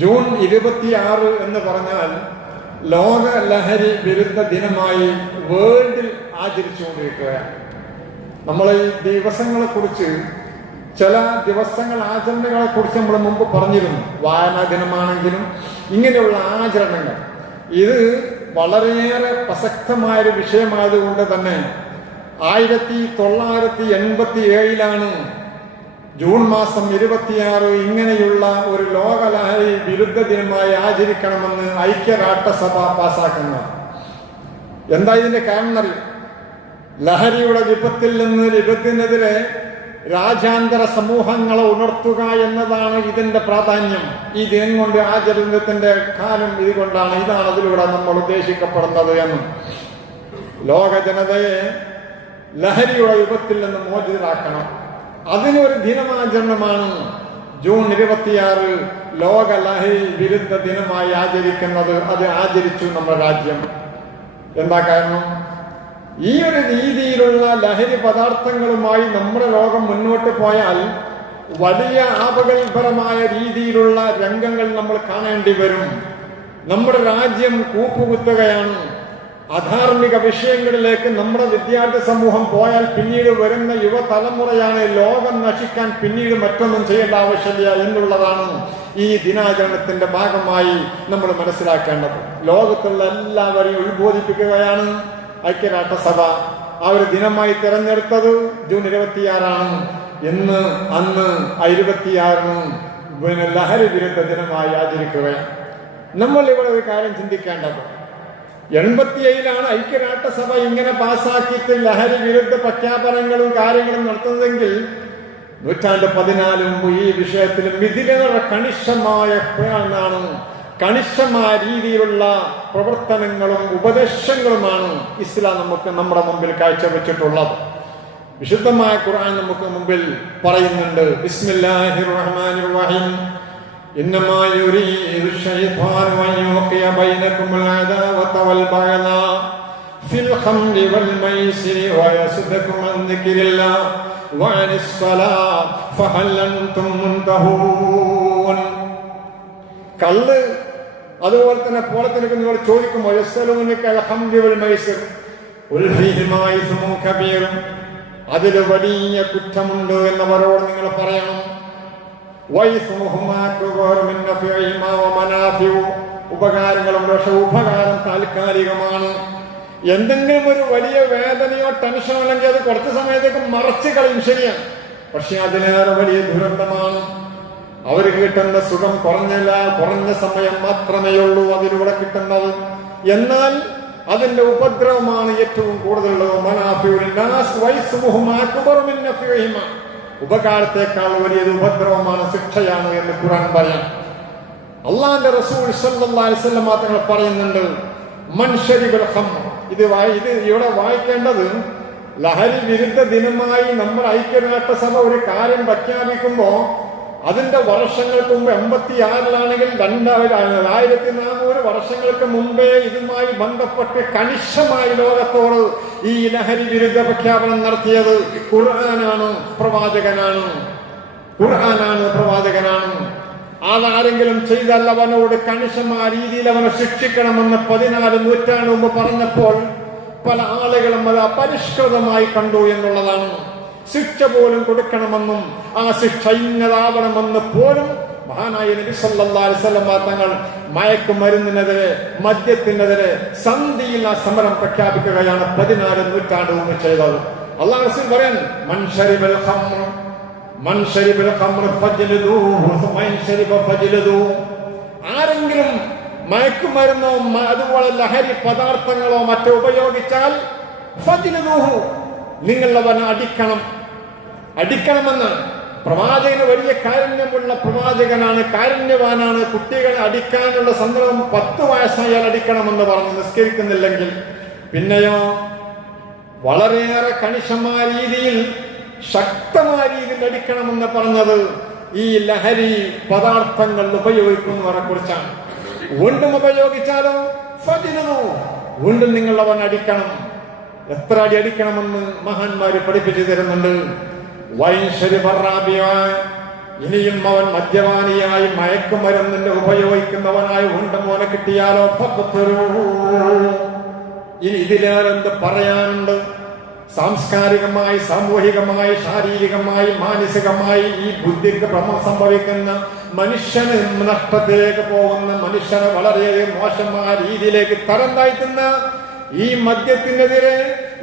June ഇരുപത്തിയാറ് എന്ന് പറഞ്ഞാൽ ലോക ലഹരി വിരുദ്ധ ദിനമായി വേൾഡിൽ ആചരിച്ചുകൊണ്ടിരിക്കുകയാണ്. നമ്മൾ ഈ ദിവസങ്ങളെ കുറിച്ച് ചില ദിവസങ്ങൾ ആചരണങ്ങളെ കുറിച്ച് നമ്മൾ മുമ്പ് പറഞ്ഞിരുന്നു. വായനാ ദിനമാണെങ്കിലും ഇങ്ങനെയുള്ള ആചരണങ്ങൾ. ഇത് വളരെയേറെ പ്രസക്തമായൊരു വിഷയമായതുകൊണ്ട് തന്നെ ആയിരത്തി തൊള്ളായിരത്തി എൺപത്തി ഏഴിലാണ് ജൂൺ മാസം ഇരുപത്തിയാറ് ഇങ്ങനെയുള്ള ഒരു ലോകലഹരി വിരുദ്ധ ദിനമായി ആചരിക്കണമെന്ന് ഐക്യരാഷ്ട്രസഭ പാസാക്കുന്നു. എന്താ ഇതിന്റെ കാരണം ലഹരിയുടെ വിപത്തിൽ നിന്ന് വിപത്തിനെതിരെ രാജ്യാന്തര സമൂഹങ്ങളെ ഉണർത്തുക എന്നതാണ് ഇതിന്റെ പ്രാധാന്യം. ഈ ദിനം കൊണ്ട് ആചരണത്തിന്റെ കാലം ഇതുകൊണ്ടാണ്. ഇതാണ് അതിലൂടെ നമ്മൾ ഉദ്ദേശിക്കപ്പെടുന്നത് എന്ന്. ലോക ജനതയെ ലഹരിയുടെ വിപത്തിൽ നിന്ന് മോചിതരാക്കണം. അതിനൊരു ദിനമാചരണമാണ് ജൂൺ ഇരുപത്തിയാറ് ലോക ലഹരി വിരുദ്ധ ദിനമായി ആചരിക്കുന്നത്. അത് ആചരിച്ചു നമ്മുടെ രാജ്യം. എന്താ കാരണം? ഈ ഒരു രീതിയിലുള്ള ലഹരി പദാർത്ഥങ്ങളുമായി നമ്മുടെ ലോകം മുന്നോട്ട് പോയാൽ വലിയ ആപകൽപരമായ രീതിയിലുള്ള രംഗങ്ങൾ നമ്മൾ കാണേണ്ടി വരും. നമ്മുടെ രാജ്യം കൂപ്പുകുത്തുകയാണ്. അധാർമിക വിഷയങ്ങളിലേക്ക് നമ്മുടെ വിദ്യാർത്ഥി സമൂഹം പോയാൽ പിന്നീട് വരുന്ന യുവതലമുറയാണ് ലോകം നശിക്കാൻ പിന്നീട് മറ്റൊന്നും ചെയ്യേണ്ട ആവശ്യമില്ല എന്നുള്ളതാണ് ഈ ദിനാചരണത്തിന്റെ ഭാഗമായി നമ്മൾ മനസ്സിലാക്കേണ്ടത്. ലോകത്തുള്ള എല്ലാവരെയും ഉത്ബോധിപ്പിക്കുകയാണ് ഐക്യരാഷ്ട്രസഭ. ആ ഒരു ദിനമായി തിരഞ്ഞെടുത്തത് ജൂൺ ഇരുപത്തിയാറാണ്. എന്ന് അന്ന് ഇരുപത്തിയാറിന് പിന്നെ ലഹരി വിരുദ്ധ ദിനമായി ആചരിക്കുകയാണ്. നമ്മൾ ഇവിടെ ഒരു കാര്യം ചിന്തിക്കേണ്ടത്. എൺപത്തിയേഴിലാണ് ഐക്യരാഷ്ട്രസഭ ഇങ്ങനെ പാസാക്കിയിട്ട് ലഹരി വിരുദ്ധ പ്രഖ്യാപനങ്ങളും കാര്യങ്ങളും നടത്തുന്നതെങ്കിൽ നൂറ്റാണ്ട് പതിനാല് മുമ്പ് ഈ വിഷയത്തിൽ മിഥിലകളുടെ കണിഷമായ എന്നാണ് കണിഷമായ രീതിയിലുള്ള പ്രവർത്തനങ്ങളും ഉപദേശങ്ങളുമാണ് ഇസ്ലാം നമുക്ക് നമ്മുടെ മുമ്പിൽ കാഴ്ചവെച്ചിട്ടുള്ളത്. വിശുദ്ധമായ ഖുർആൻ നമുക്ക് മുമ്പിൽ പറയുന്നുണ്ട്. ബിസ്മില്ലാഹിർ റഹ്മാനിർ റഹീം. ഇന്നമായുരീ العداوة والبغضاء في الخمر والميسر ويصدكم عن ذكر الله وعن الصلاة فهل أنتم منتهون കള്ള് അതുപോലെ തന്നെ പോലെ തന്നെ നിങ്ങൾ ചോദിക്കുമ്പോൾ അതിൽ വലിയ കുറ്റമുണ്ട് എന്നവരോട് നിങ്ങൾ പറയണം വൈസുമുഹുമാ ഉപകാരങ്ങളും പക്ഷെ ഉപകാരം താൽക്കാലികമാണ്. എന്തെങ്കിലും ഒരു വലിയ വേദനയോ ടെൻഷനോ അല്ലെങ്കിൽ അത് കുറച്ച് സമയത്തേക്ക് മറച്ച് കളയും ശരിയാണ്. പക്ഷെ അതിലേറെ വലിയ ദുരന്തമാണ്. അവർ കിട്ടുന്ന സുഖം കുറഞ്ഞില്ല കുറഞ്ഞ സമയം മാത്രമേ ഉള്ളൂ അതിലൂടെ കിട്ടുന്നത്. എന്നാൽ അതിന്റെ ഉപദ്രവമാണ് ഏറ്റവും കൂടുതലുള്ളത്. ഉപകാരത്തെക്കാൾ വലിയത് ഉപദ്രവമാണ് ശിക്ഷയാണ് എന്ന് ഖുർആൻ പറയാം. അള്ളാന്റെ റസൂൽ തങ്ങൾ പറയുന്നുണ്ട് മൻഷരി ഇത് ഇത് ഇവിടെ വായിക്കേണ്ടത് ലഹരി വിരുദ്ധ ദിനമായി നമ്മുടെ ഐക്യനാട്ടസഭ ഒരു കാര്യം പ്രഖ്യാപിക്കുമ്പോ അതിന്റെ വർഷങ്ങൾക്ക് മുമ്പ് എൺപത്തി ആറിലാണെങ്കിൽ രണ്ടായിരം ആയിരത്തി നാനൂറ് വർഷങ്ങൾക്ക് മുമ്പേ ഇതുമായി ബന്ധപ്പെട്ട് കണിശമായി ലോകത്തോട് ഈ ലഹരി വിരുദ്ധ പ്രഖ്യാപനം നടത്തിയത് ഖുർആനാണ് പ്രവാചകനാണ്. ഖുർആനാണ് പ്രവാചകനാണ്. അതാരെങ്കിലും ചെയ്താൽ അവനോട് കണിശമായ രീതിയിൽ അവനെ ശിക്ഷിക്കണമെന്ന് പതിനാല് നൂറ്റാണ്ട് മുമ്പ് പറഞ്ഞപ്പോൾ പല ആളുകളും അത് അപരിഷ്കൃതമായി കണ്ടു എന്നുള്ളതാണ്. ശിക്ഷ പോലും കൊടുക്കണമെന്നും ആ ശിക്ഷ ഇന്നതാവണമെന്ന് പോലും മഹാനായ നബി വസല്ലം തങ്ങൾ മയക്കുമരുന്നിനെതിരെ മദ്യത്തിനെതിരെ സന്ധിയിൽ ആ സമരം പ്രഖ്യാപിക്കുകയാണ് പതിനാല് നൂറ്റാണ്ട് മുമ്പ് ചെയ്തത്. അള്ളാഹു പറയാൻ മൻഷരിബൽ ഫജ്ലദൂ ആരെങ്കിലും മയക്കുമരുന്നോ അതുപോലെ ലഹരി പദാർത്ഥങ്ങളോ മറ്റോ ഉപയോഗിച്ചാൽ നിങ്ങൾ അവനെ അടിക്കണം. അടിക്കണമെന്ന് പ്രവാചകന് വലിയ കാരുണ്യമുള്ള പ്രവാചകനാണ് കാരുണ്യവാനാണ്. കുട്ടികളെ അടിക്കാനുള്ള സന്ദർഭം പത്ത് വയസ്സായാൽ അടിക്കണമെന്ന് പറഞ്ഞു നിസ്കരിക്കുന്നില്ലെങ്കിൽ. പിന്നെയോ വളരെയേറെ കണിശമായ രീതിയിൽ ശക്തമായ രീതിയിൽ അടിക്കണമെന്ന് പറഞ്ഞത് ഈ ലഹരി പദാർത്ഥങ്ങൾ ഉപയോഗിക്കുന്നവരെ കുറിച്ചാണ് വീണ്ടും ഉപയോഗിച്ചാലോ? ഫജിനു വീണ്ടും നിങ്ങൾ അവൻ അടിക്കണം. എത്ര അടി അടിക്കണമെന്ന് മഹാന്മാര് പഠിപ്പിച്ചു തരുന്നുണ്ട്. ഇനിയും അവൻ മദ്യപാനിയായി മയക്കുമരുന്നിന്റെ ഉപയോഗിക്കുന്നവനായി ഉണ്ട് മോനെ കിട്ടിയാലോ? ഇനി ഇതിലേറെന്ത് പറയാനുണ്ട്? സാംസ്കാരികമായി സാമൂഹികമായി ശാരീരികമായി മാനസികമായി ഈ ബുദ്ധിക്ക് ഭ്രമം സംഭവിക്കുന്ന മനുഷ്യന് നഷ്ടത്തിലേക്ക് പോകുന്ന മനുഷ്യനെ വളരെയധികം മോശമായ രീതിയിലേക്ക് തരം താഴ്ത്തുന്ന ഈ മദ്യത്തിനെതിരെ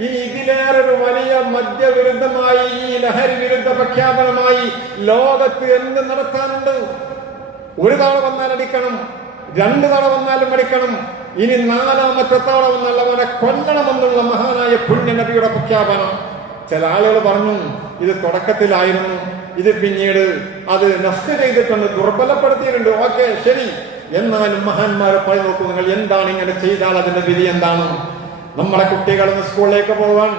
ഇനി ഇതിലേറൊരു വലിയ മദ്യവിരുദ്ധമായി ഈ ലഹരി വിരുദ്ധ പ്രഖ്യാപനമായി ലോകത്ത് എന്ത് നടത്താനുണ്ട്? ഒരു തവണ വന്നാൽ അടിക്കണം രണ്ട് തവണ വന്നാലും അടിക്കണം. ഇനി നാലാമത്തെ തവണ നല്ലവനെ കൊല്ലണമെന്നുള്ള മഹാനായ പുണ്യനബിയുടെ പ്രഖ്യാപനം. ചില ആളുകൾ പറഞ്ഞു ഇത് തുടക്കത്തിലായിരുന്നു ഇത് പിന്നീട് അത് നഷ്ട ചെയ്തിട്ടുണ്ട് ദുർബലപ്പെടുത്തിയിട്ടുണ്ട്. ഓക്കെ ശരി. എന്നാലും മഹാന്മാരെ പറഞ്ഞു നോക്കൂ നിങ്ങൾ എന്താണ് ഇങ്ങനെ ചെയ്താൽ അതിന്റെ വിധി എന്താണ്? നമ്മളെ കുട്ടികൾ സ്കൂളിലേക്ക് പോകാൻ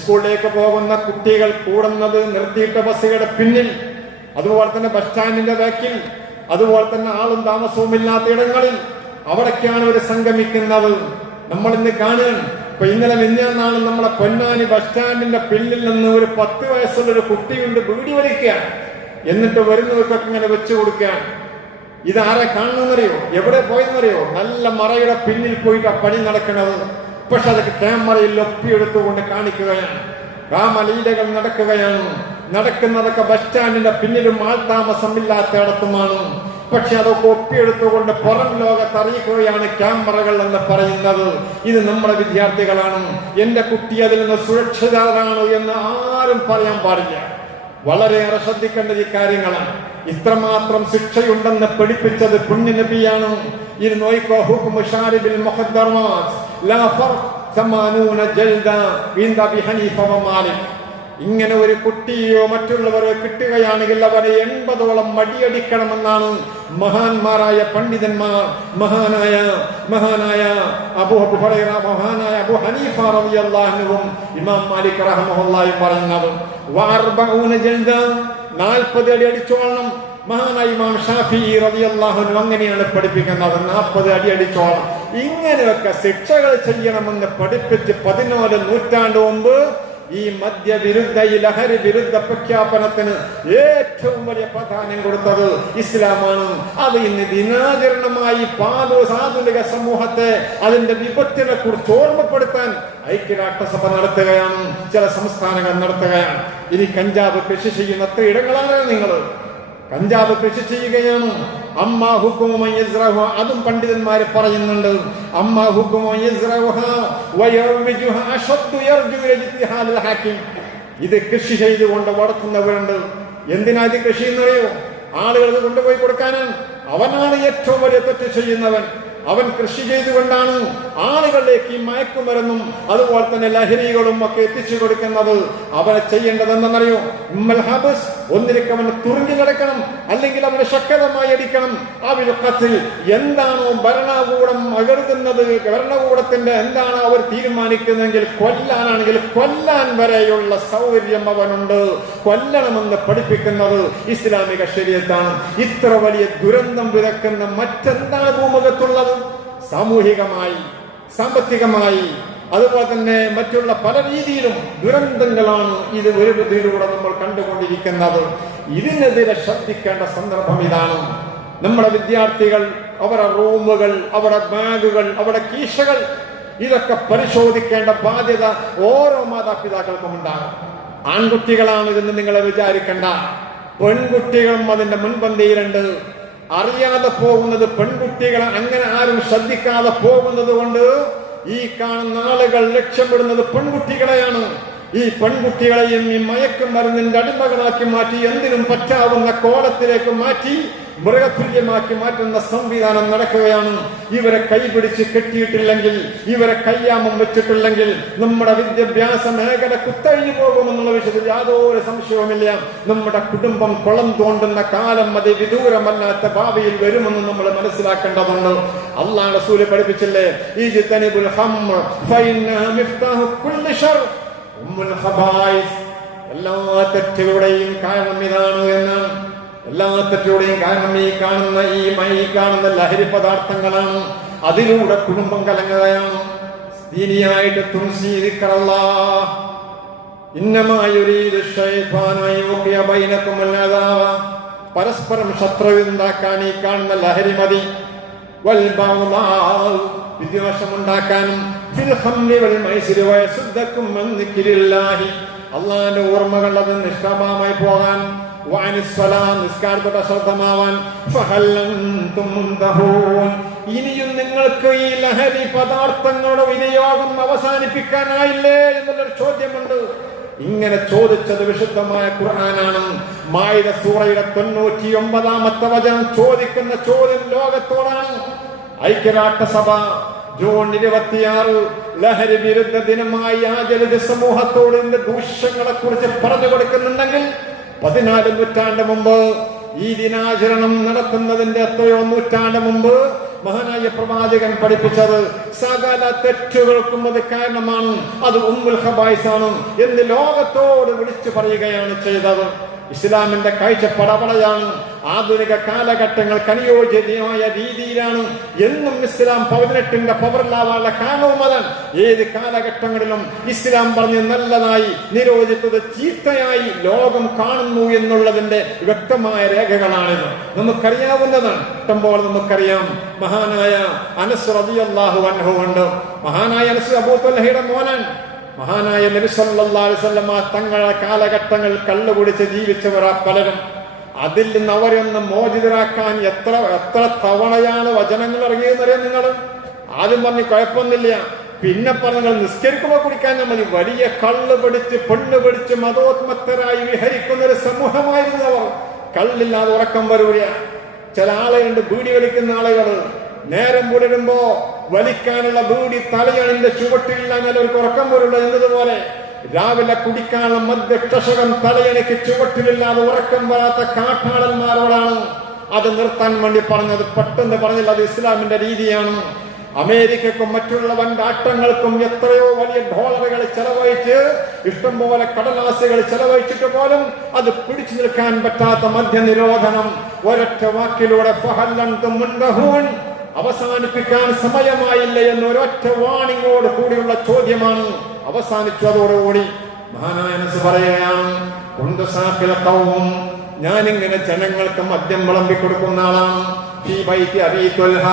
സ്കൂളിലേക്ക് പോകുന്ന കുട്ടികൾ കൂടുന്നത് നിർത്തിയിട്ട ബസ്സുകളുടെ പിന്നിൽ അതുപോലെ തന്നെ ബസ് സ്റ്റാൻഡിന്റെ ബാക്കിൽ അതുപോലെ തന്നെ ആളും താമസവും ഇല്ലാത്ത ഇടങ്ങളിൽ അവിടേക്കാണ് ഇവർ സംഗമിക്കുന്നത്. നമ്മൾ ഇന്ന് കാണുകയാണ്. ഇപ്പൊ ഇന്നലെ മിന്നാണ് നമ്മളെ പൊന്നാനി ബസ് സ്റ്റാൻഡിന്റെ പിന്നിൽ നിന്ന് ഒരു പത്ത് വയസ്സുള്ള ഒരു കുട്ടിയുണ്ട് വീടി വലിക്കുകയാണ് എന്നിട്ട് വരുന്നവർക്കൊക്കെ ഇങ്ങനെ വെച്ചു കൊടുക്കുകയാണ്. ഇത് ആരെ കാണണമെന്നറിയോ എവിടെ പോയെന്നറിയോ നല്ല മറയുടെ പിന്നിൽ പോയിട്ട് ആ പണി നടക്കുന്നത്. പക്ഷെ അതൊക്കെ ക്യാമറയിൽ ഒപ്പിയെടുത്തുകൊണ്ട് കാണിക്കുകയാണ്. ആ മലയിലകൾ നടക്കുകയാണ്. നടക്കുന്നതൊക്കെ ബസ് സ്റ്റാൻഡിന്റെ പിന്നിലും ആൾതാമസമില്ലാത്തയിടത്തുമാണ് പക്ഷെ അതൊക്കെ ഒപ്പിയെടുത്തുകൊണ്ട് പുറം ലോകത്തറിയിക്കുകയാണ് ക്യാമറകൾ എന്ന് പറയുന്നത്. ഇത് നമ്മുടെ വിദ്യാർത്ഥികളാണ്. എന്റെ കുട്ടി അതിൽ നിന്ന് സുരക്ഷിതരാണ് എന്ന് ആരും പറയാൻ പാടില്ല. വളരെയേറെ ശ്രദ്ധിക്കേണ്ട ഈ കാര്യങ്ങളാണ്. ഇത്രമാത്രം ശിക്ഷയുണ്ടെന്ന് പഠിപ്പിച്ചത് പുണ്യ നബിയാണ്. ഇങ്ങനെ ഒരു കുട്ടിയോ മറ്റുള്ളവരോ കിട്ടുകയാണെങ്കിൽ അവനെ എൺപതോളം മടിയടിക്കണമെന്നാണ് മഹാന്മാരായ പണ്ഡിതന്മാർ മഹാനായ മഹാനായ അബു മഹാനായ അബു ഹനീഫ റളിയല്ലാഹുവും ഇമാം മാലിക് റഹ്മഹുള്ളാഹി പറയുന്നത് നാൽപ്പത് ജൽദ 40 അടി അടിച്ചോളണം മഹാനായ ഇമാം ഷാഫി റളിയല്ലാഹു അൻഹു അങ്ങനെയാണ് പഠിപ്പിക്കുന്നത്. 40 അടി അടിച്ചോളണം ഇങ്ങനെയൊക്കെ ശിക്ഷകൾ ചെയ്യണമെന്ന് പഠിപ്പിച്ച് പതിനാല് നൂറ്റാണ്ട് മുമ്പ് ഈ മദ്യവിരുദ്ധ ഈ ലഹരി വിരുദ്ധ പ്രഖ്യാപനത്തിന് ഏറ്റവും വലിയ പ്രാധാന്യം കൊടുത്തത് ഇസ്ലാമാണ്. അത് ഇന്ന് ദിനാചരണമായി പാലോ ആധുനിക സമൂഹത്തെ അതിന്റെ വിപത്തിനെ കുറിച്ച് ഓർമ്മപ്പെടുത്താൻ ഐക്യരാഷ്ട്രസഭ നടത്തുകയാണ് ചില സംസ്ഥാനങ്ങൾ നടത്തുകയാണ്. ഇനി കഞ്ചാവ് കൃഷി ചെയ്യുന്ന അത്ര ഇടങ്ങളാണ് നിങ്ങൾ കഞ്ചാവ് കൃഷി ചെയ്യുകയാണ്. അമ്മ ഹുക്കുമോ അതും പണ്ഡിതന്മാര് പറയുന്നുണ്ട്. അമ്മ ഹുക്കുമോ ഇത് കൃഷി ചെയ്തുകൊണ്ട് വളർത്തുന്നവരുണ്ട്. എന്തിനാ ഇത് കൃഷി എന്നറിയോ ആളുകൾക്ക് കൊണ്ടുപോയി കൊടുക്കാനാണ്. അവനാണ് ഏറ്റവും വലിയ തെറ്റ് ചെയ്യുന്നവൻ. അവൻ കൃഷി ചെയ്തുകൊണ്ടാണ് ആളുകളിലേക്ക് ഈ മയക്കുമരുന്നും അതുപോലെ തന്നെ ലഹരികളും ഒക്കെ എത്തിച്ചു കൊടുക്കുന്നത്. അവനെ ചെയ്യേണ്ടത് എന്തെന്നറിയോ ഹബസ് ഒന്നിലേക്ക് അവന് തുറിഞ്ഞു കിടക്കണം അല്ലെങ്കിൽ അവനെ ശക്തമായി അടിക്കണം. ആ വിലക്കത്തിൽ എന്താണോ ഭരണകൂടം അകരുതുന്നത് ഭരണകൂടത്തിന്റെ എന്താണ് അവർ തീരുമാനിക്കുന്നതെങ്കിൽ കൊല്ലാനാണെങ്കിൽ കൊല്ലാൻ വരെയുള്ള സൗകര്യം അവനുണ്ട്. കൊല്ലണമെന്ന് പഠിപ്പിക്കുന്നത് ഇസ്ലാമിക ശരീരത്താണ്. ഇത്ര വലിയ ദുരന്തം വിതക്കുന്ന മറ്റെന്താണ് ഭൂമുഖത്തുള്ളത്? സാമൂഹികമായി സാമ്പത്തികമായി അതുപോലെ തന്നെ മറ്റുള്ള പല രീതിയിലും ദുരന്തങ്ങളാണ് ഇത് ഒരു ബുദ്ധിയിലൂടെ നമ്മൾ കണ്ടുകൊണ്ടിരിക്കുന്നത്. ഇതിനെതിരെ ശ്രദ്ധിക്കേണ്ട സന്ദർഭം ഇതാണ്. നമ്മുടെ വിദ്യാർത്ഥികൾ അവരുടെ റൂമുകൾ അവരുടെ ബാഗുകൾ അവരുടെ കീശകൾ ഇതൊക്കെ പരിശോധിക്കേണ്ട ബാധ്യത ഓരോ മാതാപിതാക്കൾക്കും ഉണ്ടാകും. ആൺകുട്ടികളാണ് ഇതെന്ന് നിങ്ങളെ വിചാരിക്കേണ്ട. പെൺകുട്ടികളും അതിന്റെ മുൻപന്തിയിലുണ്ട്. അറിയാതെ പോകുന്നത് പെൺകുട്ടികളെ അങ്ങനെ ആരും ശ്രദ്ധിക്കാതെ പോകുന്നത് കൊണ്ട് ഈ കാണുന്ന ആളുകൾ ലക്ഷ്യമിടുന്നത് പെൺകുട്ടികളെയാണ്. ഈ പെൺകുട്ടികളെയും ഈ മയക്കുമരുന്നിന്റെ അടിമകളാക്കി മാറ്റി എന്തിനും പറ്റാവുന്ന കോലത്തിലേക്ക് മാറ്റി മൃഗതുല്യമാക്കി മാറ്റുന്ന സംവിധാനം നടക്കുകയാണ്. ഇവരെ കൈപിടിച്ച് കെട്ടിയിട്ടില്ലെങ്കിൽ ഇവരെ കയ്യാമം വെച്ചിട്ടില്ലെങ്കിൽ നമ്മുടെ വിദ്യാഭ്യാസ മേഖല കുത്തഴിഞ്ഞു പോകുമെന്നുള്ള വിഷയത്തിൽ യാതൊരു സംശയവുമില്ല. നമ്മുടെ കുടുംബം കുളം തോണ്ടുന്ന കാലം അത് വിദൂരമല്ലാത്ത ഭാവിയിൽ വരുമെന്ന് നമ്മൾ മനസ്സിലാക്കേണ്ടതുണ്ട്. അള്ളാഹ് റസൂൽ പഠിപ്പിച്ചില്ലേ? ഖബായിസ് എല്ലാ തെറ്റുകളുടെയും കാരണം ഇതാണ് എന്ന്. എല്ലാ തെറ്റുകളുടെയും കാരണം ഈ കാണുന്ന ഈ മൈ കാണുന്ന ലഹരി പദാർത്ഥങ്ങളാണ്. അതിലൂടെ കുടുംബം കലങ്ങുകയാണ്. ദീനിയായിട്ട് തുൻസീതിക്കറല്ല ഇന്നമായൊരീത് പരസ്പരം ശത്രുണ്ടാക്കാൻ ഈ കാണുന്ന ലഹരി മതി. വിദ്വേഷമുണ്ടാക്കാനും അള്ളാഹിന്റെ ഓർമ്മകൾ അത് നിഷ്കാമമായി പോകാൻ നിസ്കാരത്തോടെ ശ്രദ്ധമാവാൻ ഫഹല്ലന്തും മുന്തഹൂൻ. ഇനിയും നിങ്ങൾക്ക് ഈ ലഹരി പദാർത്ഥങ്ങളുടെ വിനിയോഗം അവസാനിപ്പിക്കാനായില്ലേ എന്നുള്ളൊരു ചോദ്യമുണ്ട്. ഇങ്ങനെ ചോദിച്ചത് വിശുദ്ധമായ ഖുർആനാണ്. മായിക സൂറയുടെ തൊണ്ണൂറ്റി ഒമ്പതാമത്തെ വചനം ചോദിക്കുന്ന ചോദ്യം ലോകത്തോടാണ്. ഐക്യരാഷ്ട്രസഭ ജൂൺ ഇരുപത്തിയാറ് ലഹരി വിരുദ്ധ ദിനമായി ആചരിച്ച സമൂഹത്തോട് ദൂഷ്യങ്ങളെ കുറിച്ച് പറഞ്ഞു കൊടുക്കുന്നുണ്ടെങ്കിൽ പതിനാല് നൂറ്റാണ്ട് മുമ്പ് ഈ ദിനാചരണം നടത്തുന്നതിന്റെ എത്രയോ നൂറ്റാണ്ട് മുമ്പ് മഹാനായ പ്രവാചകൻ പഠിപ്പിച്ചത് സകല തെറ്റുകൾക്കും അത് കാരണമാണ് അത് ഉമ്മുൽ ഹബായ്സാണ് എന്ന് ലോകത്തോട് വിളിച്ചു പറയുകയാണ് ചെയ്തത്. ഇസ്ലാമിന്റെ കാഴ്ചപ്പാടവളയാണ്. ആധുനിക കാലഘട്ടങ്ങൾക്ക് അനുയോജ്യമായ രീതിയിലാണ്. എന്നും ഇസ്ലാം പതിനെട്ടിന്റെ പവറിലാവാനുള്ള കാലവും അതാണ്. ഏത് കാലഘട്ടങ്ങളിലും ഇസ്ലാം പറഞ്ഞ് നല്ലതായി നിരോധിച്ചത് ചീത്തയായി ലോകം കാണുന്നു എന്നുള്ളതിന്റെ വ്യക്തമായ രേഖകളാണിത്. നമുക്കറിയാവുന്നതാണ്. ഇഷ്ടംപോലെ നമുക്കറിയാം. മഹാനായ അനസ് റബിയല്ലാഹു അൻഹു ഉണ്ട്. മഹാനായ അനസ് അബൂത്തല്ലഹയുടെ മോനാൻ മഹാനായ നബി തങ്ങളെ കാലഘട്ടങ്ങൾ കള്ളു കുടിച്ച് ജീവിച്ചവരാ പലരും. അതിൽ നിന്ന് അവരൊന്ന് മോചിതരാക്കാൻ എത്ര എത്ര തവണയാണ് വചനങ്ങൾ ഇറങ്ങിയെന്നറിയാം നിങ്ങൾ ആദ്യം പറഞ്ഞ് കുഴപ്പമൊന്നുമില്ല. പിന്നെ പറഞ്ഞ നിങ്ങൾ നിസ്കരിക്കുമ്പോൾ കുടിക്കാൻ മതി വലിയ കള്ള് പിടിച്ച് പെണ്ണ് പിടിച്ച് മതോത്മത്തരായി വിഹരിക്കുന്ന ഒരു സമൂഹമായിരുന്നു അവർ. കള്ളില്ലാതെ ഉറക്കം വരൂല. ചില ആളുകളുണ്ട് ബീഡി വലിക്കുന്ന ആളുകൾ നേരം പുലരുമ്പോ വലിക്കാനുള്ള ബീഡി തലയണിന്റെ ചുവട്ടില്ല എന്നൊരു ഉറക്കം വരുള്ളൂ എന്നതുപോലെ രാവിലെ കുടിക്കാനുള്ള മദ്യക്ഷകം തലയണിക്ക് ചുവട്ടിലില്ലാതെ ഉറക്കം വരാത്ത കാട്ടാളന്മാരോടാണ് അത് നിർത്താൻ വേണ്ടി പറഞ്ഞത്. പെട്ടെന്ന് പറഞ്ഞില്ല അത് ഇസ്ലാമിന്റെ രീതിയാണ്. അമേരിക്കക്കും മറ്റുള്ള വണ്ടാട്ടങ്ങൾക്കും എത്രയോ വലിയ ഡോളറുകൾ ചെലവഴിച്ച് ഇഷ്ടംപോലെ കടലാസുകൾ ചെലവഴിച്ചിട്ട് പോലും അത് പിടിച്ചു നിൽക്കാൻ പറ്റാത്ത മദ്യനിരോധനം. ഒരൊറ്റ വാക്കിലൂടെ അവസാനിപ്പിക്കാൻ സമയമായില്ല എന്ന ഒരൊറ്റ വാണിങ്ങോട് കൂടിയുള്ള ചോദ്യമാണ് അവസാനിച്ചു അതോടുകൂടി മഹാനായ അനസ് പറയുകയാണ് കൊണ്ട് സാക്കില കൗമും ഞാനിങ്ങനെ ജനങ്ങൾക്ക് മദ്യം വിളമ്പി കൊടുക്കുന്ന ആളാണ്. ഈ ബൈക്ക് അബീ തൊൽഹ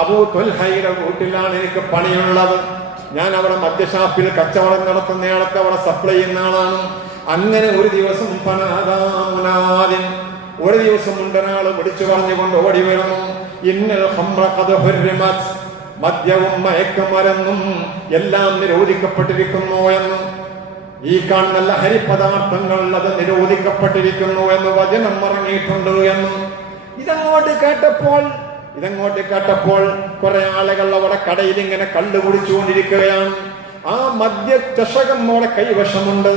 അബൂ തൊൽഹയുടെ വീട്ടിലാണ് എനിക്ക് പണിയുള്ളത്. ഞാൻ അവിടെ മദ്യഷാപ്പിൽ കച്ചവടം നടത്തുന്ന ആൾക്ക് അവിടെ സപ്ലൈ ചെയ്യുന്ന ആളാണ്. അങ്ങനെ ഒരു ദിവസം പനാദാമുനാദിൻ ഒരു ദിവസം മുണ്ടനാൾ വിളിച്ചു പറഞ്ഞുകൊണ്ട് ഓടി വരുന്നു. ഇന്നൽ മദ്യവും മയക്കുമരെന്നും എല്ലാം നിരോധിക്കപ്പെട്ടിരിക്കുന്നു എന്നും. ഈ കാണുന്ന ലഹരി പദാർത്ഥങ്ങൾ അത് നിരോധിക്കപ്പെട്ടിരിക്കുന്നു എന്ന് വചനം പറഞ്ഞിട്ടുണ്ട് എന്നും. ഇതങ്ങോട്ട് കേട്ടപ്പോൾ ഇതങ്ങോട്ട് കേട്ടപ്പോൾ കുറെ ആളുകൾ അവിടെ കടയിൽ ഇങ്ങനെ കള്ളു കുടിച്ചുകൊണ്ടിരിക്കുകയാണ് ആ മദ്യ ചഷകം നമ്മുടെ കൈവശമുണ്ട്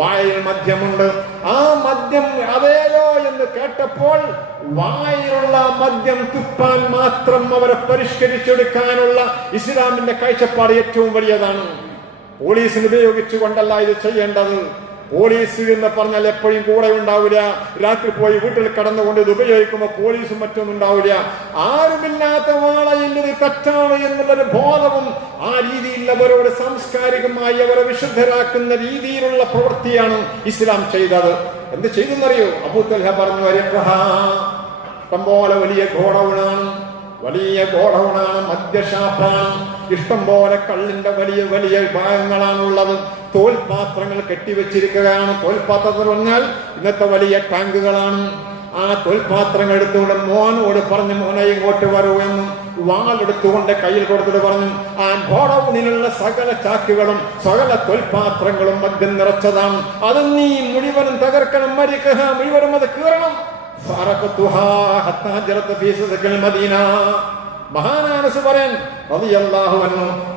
വായിൽ മദ്യമുണ്ട് ആ മദ്യം അതേയോ എന്ന് കേട്ടപ്പോൾ വായിലുള്ള മദ്യം തുപ്പാൻ മാത്രം അവരെ പരിഷ്കരിച്ചെടുക്കാനുള്ള ഇസ്ലാമിന്റെ കാഴ്ചപ്പാട് ഏറ്റവും വലിയതാണ്. പോലീസിന് ഉപയോഗിച്ചുകൊണ്ടല്ല ഇത് ചെയ്യേണ്ടത്. പോലീസ് എന്ന് പറഞ്ഞാൽ എപ്പോഴും കൂടെ ഉണ്ടാവില്ല. രാത്രി പോയി വീട്ടിൽ കടന്നുകൊണ്ട് ഇത് ഉപയോഗിക്കുമ്പോൾ പോലീസും മറ്റൊന്നും ഉണ്ടാവില്ല. ആരുമില്ലാത്ത വാളയിൽ തെറ്റാണ് എന്നുള്ളൊരു ബോധവും ആ രീതിയിൽ അവരോട് സാംസ്കാരികമായി അവരെ വിശുദ്ധരാക്കുന്ന രീതിയിലുള്ള പ്രവൃത്തിയാണ് ഇസ്ലാം ചെയ്തത്. എന്ത് ചെയ്തെന്നറിയോ? അബൂത്തൽഹ പറഞ്ഞു. ഇഷ്ടംപോലെ വലിയ ഗോഡൗണാണ് വലിയ ഗോഡൗണാണ് ഇഷ്ടം പോലെ കള്ളിന്റെ വലിയ വലിയ ഭാഗങ്ങളാണുള്ളത് തോൽപാത്രങ്ങൾ കെട്ടിവെച്ചിരിക്കുകയാണ്. തോൽപാത്രത്തിൽ പറഞ്ഞാൽ ഇന്നത്തെ വലിയ ടാങ്കുകളാണ്. ആ തോൽപാത്രങ്ങൾ എടുത്തുകൊണ്ട് മോനോട് പറഞ്ഞു മോനെ ഇങ്ങോട്ട് വരൂ എന്നും വാളെടുത്തുകൊണ്ട് കയ്യിൽ കൊടുത്തിട്ട് പറഞ്ഞു. ആ ഗോഡൌണിലുള്ള സകല ചാക്കുകളും സകല തോൽപാത്രങ്ങളും മദ്യം നിറച്ചതാണ്. അത് നീ മുഴുവനും തകർക്കണം മരിക്കുക. മുഴുവനും അത് കീറണം. മഹാനാനസ് പറയാൻ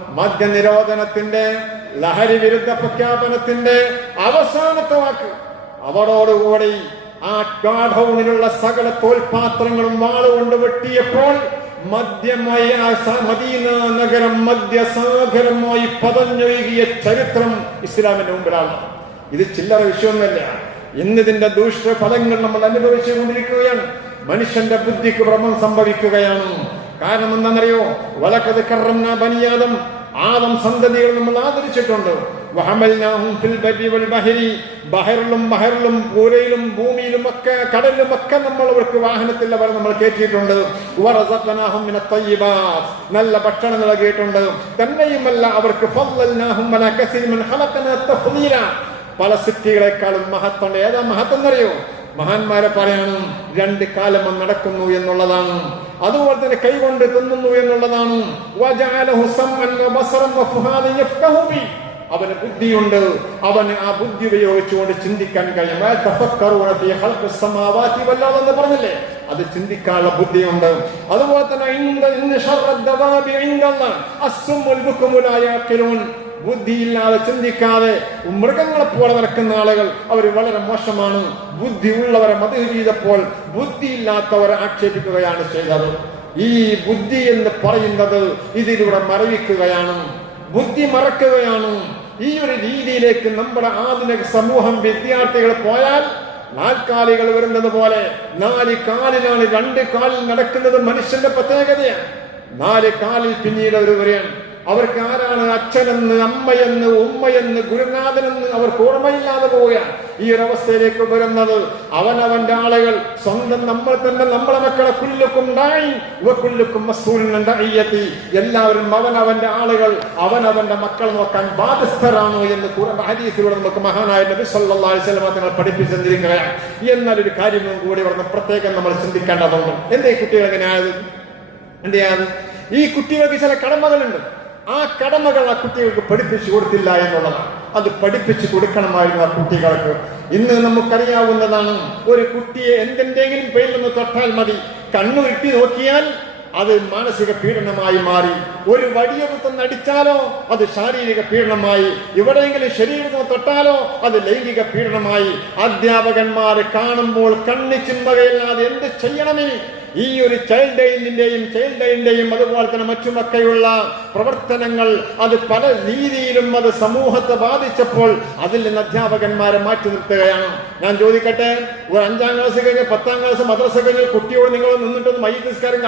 മദ്യനിരോധനത്തിന്റെ ലഹരി വിരുദ്ധ പ്രഖ്യാപനത്തിന്റെ അവസാനത്തെ വാക്ക്. അവരോടുകൂടി ആ ഗാഠൌണിലുള്ള സകല തോൽപാത്രങ്ങളും വാളുകൊണ്ട് വെട്ടിയപ്പോൾ മദ്യമായ മദീന നഗരം മദ്യസാഗരമായി പതഞ്ഞൊഴുകിയ ചരിത്രം ഇസ്ലാമിന്റെ മുമ്പിലാണ്. ഇത് ചില്ലറ വിഷയമൊന്നുമല്ല. ഇന്നിതിന്റെ ദൂഷ്യഫലങ്ങൾ നമ്മൾ അനുഭവിച്ചു കൊണ്ടിരിക്കുകയാണ് മനുഷ്യന്റെ ബുദ്ധിക്ക് ഭ്രമം സംഭവിക്കുകയാണ്. കാരണം എന്താണെന്നറിയോ? വലക്കത് കറന്ന ബനിയാദം. ആദം സന്തതികൾ നമ്മൾ ആദരിച്ചിട്ടുണ്ട്. ബഹറിലും ബഹറിലും പൂരയിലും ഭൂമിയിലും ഒക്കെ കടലിലും ഒക്കെ നമ്മൾ അവർക്ക് വാഹനത്തിൽ അവർ നമ്മൾ കയറ്റിയിട്ടുണ്ട്. നല്ല ഭക്ഷണം നൽകിയിട്ടുണ്ട്. തന്നെയുമല്ല അവർക്ക് പല സിറ്റികളെക്കാളും മഹത്വം ഏതാ മഹത്വം എന്നറിയോ? മഹാന്മാരെ പറയണം രണ്ട് കാലം നടക്കുന്നു എന്നുള്ളതാണ്. അതുപോലെ തന്നെ കൈകൊണ്ട് തിന്നുന്നു എന്നുള്ളതാണ്. അവന് ബുദ്ധിയുണ്ട്. അവന് ആ ബുദ്ധി ഉപയോഗിച്ചുകൊണ്ട് ചിന്തിക്കാൻ കഴിയും. വ തഫക്കറൂന ഖൽഖിസ് സമാവാതി വൽ അർദ് പറഞ്ഞില്ലേ? അത് ചിന്തിക്കാനുള്ള ബുദ്ധിയുണ്ട്. അതുപോലെ തന്നെ ബുദ്ധിയില്ലാതെ ചിന്തിക്കാതെ മൃഗങ്ങളെ പോലെ നടക്കുന്ന ആളുകൾ അവർ വളരെ മോശമാണ്. ബുദ്ധി ഉള്ളവരെ മത ചെയ്തപ്പോൾ ബുദ്ധിയില്ലാത്തവരെ ആക്ഷേപിക്കുകയാണ് ചെയ്തത്. ഈ ബുദ്ധി എന്ന് പറയുന്നത് ഇതിലൂടെ മറവിക്കുകയാണ് ബുദ്ധി മറക്കുകയാണ്. ഈ ഒരു രീതിയിലേക്ക് നമ്മുടെ ആധുനിക സമൂഹം വിദ്യാർത്ഥികൾ പോയാൽ നാൽക്കാലികൾ വരുന്നത് പോലെ നാല് കാലിലാണ് രണ്ട് കാലിൽ നടക്കുന്നത് മനുഷ്യന്റെ പ്രത്യേകതയാണ്. നാല് കാലിൽ പിന്നീട് അവർ വരികയാണ്. അവർക്ക് ആരാണ് അച്ഛനെന്ന് അമ്മയെന്ന് ഉമ്മയെന്ന് ഗുരുനാഥനെന്ന് അവർക്ക് ഓർമ്മയില്ലാതെ പോവുകയാണ് ഈ ഒരവസ്ഥയിലേക്ക് വരുന്നത്. അവനവന്റെ ആളുകൾ സ്വന്തം നമ്മൾ തന്നെ നമ്മളെ മക്കളെ കുല്ലുക്കും ഡായി കുല്ലുക്കും മസൂലിനുണ്ടായി എല്ലാവരും അവനവന്റെ ആളുകൾ അവനവന്റെ മക്കൾ നോക്കാൻ ബാധ്യസ്ഥരാണ് എന്ന് ഹദീസിലൂടെ നമുക്ക് മഹാനായ നബി സല്ലല്ലാഹു അലൈഹി വസല്ലം തങ്ങൾ പഠിപ്പിച്ചു തന്നിരിക്കുകയാണ് എന്നാൽ ഒരു കാര്യവും കൂടി പറഞ്ഞ പ്രത്യേകം നമ്മൾ ചിന്തിക്കേണ്ടതുണ്ട്. എന്തേ കുട്ടികൾ എങ്ങനെയായത്? എന്തെയാണ് ഈ കുട്ടികൾക്ക് ചില കടമകളുണ്ട്. ആ കടമകൾ ആ കുട്ടികൾക്ക് പഠിപ്പിച്ചു കൊടുത്തില്ല എന്നുള്ളതാണ്. അത് പഠിപ്പിച്ചു കൊടുക്കണമായിരുന്നു ആ കുട്ടികൾക്ക്. ഇന്ന് നമുക്കറിയാവുന്നതാണ് ഒരു കുട്ടിയെ എന്തെന്തെങ്കിലും പേരിൽ നിന്ന് തൊട്ടാൽ മതി. കണ്ണു ഇട്ടി നോക്കിയാൽ അത് മാനസിക പീഡനമായി മാറി. ഒരു വടിയൊരുത്തൊന്ന് അടിച്ചാലോ അത് ശാരീരിക പീഡനമായി. എവിടെയെങ്കിലും ശരീരത്തിന് തൊട്ടാലോ അത് ലൈംഗിക പീഡനമായി. അധ്യാപകന്മാരെ കാണുമ്പോൾ കണ്ണി ചിന്തകയില്ലാതെ എന്ത് ചെയ്യണമെനി ഈ ഒരു ചൈൽഡ് ലൈനിന്റെയും ചൈൽഡ് ലൈനിന്റെയും അതുപോലെ തന്നെ മറ്റുമൊക്കെയുള്ള പ്രവർത്തനങ്ങൾ അത് പല രീതിയിലും അത് സമൂഹത്തെ ബാധിച്ചപ്പോൾ അതിൽ നിന്ന് അധ്യാപകന്മാരെ മാറ്റി നിർത്തുകയാണ്. ഞാൻ ചോദിക്കട്ടെ ഒരു അഞ്ചാം ക്ലാസ് കഴിഞ്ഞ് പത്താം ക്ലാസ് മദ്രസ കഴിഞ്ഞ് കുട്ടിയോട് നിങ്ങൾ നിന്നിട്ടൊന്ന് മയ്യ നിസ്കാരം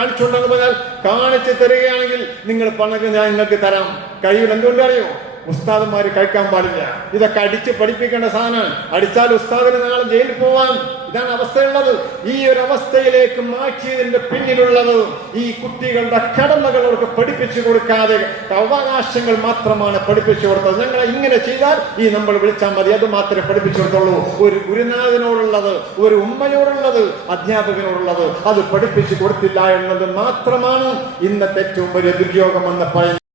പറഞ്ഞാൽ കാണിച്ചു തരികയാണെങ്കിൽ നിങ്ങൾ പണക്ക് ഞാൻ നിങ്ങൾക്ക് തരാം. കഴിയില്ല എന്തുകൊണ്ട് ഉസ്താദന്മാര് കഴിക്കാൻ പാടില്ല. ഇതൊക്കെ അടിച്ച് പഠിപ്പിക്കേണ്ട സാധനമാണ് അടിച്ചാൽ ഉസ്താദിന് നാളെ ജയിലിൽ പോവാൻ ഇതാണ് അവസ്ഥയുള്ളത്. ഈ ഒരു അവസ്ഥയിലേക്ക് മാറ്റിയതിന്റെ പിന്നിലുള്ളത് ഈ കുട്ടികളുടെ കടമകൾ അവർക്ക് പഠിപ്പിച്ചു കൊടുക്കാതെ അവകാശങ്ങൾ മാത്രമാണ് പഠിപ്പിച്ചു കൊടുത്തത്. ഞങ്ങൾ ഇങ്ങനെ ചെയ്താൽ ഈ നമ്മൾ വിളിച്ചാൽ മതി. അത് മാത്രമേ പഠിപ്പിച്ചു കൊടുത്തുള്ളൂ. ഒരു ഗുരുനാഥനോടുള്ളത് ഒരു ഉമ്മയോടുള്ളത് അധ്യാപകനോടുള്ളത് അത് പഠിപ്പിച്ചു കൊടുത്തില്ല എന്നത് മാത്രമാണ് ഇന്നത്തെ ഏറ്റവും വലിയ ദുര്യോഗം എന്ന് പറയുന്നത്.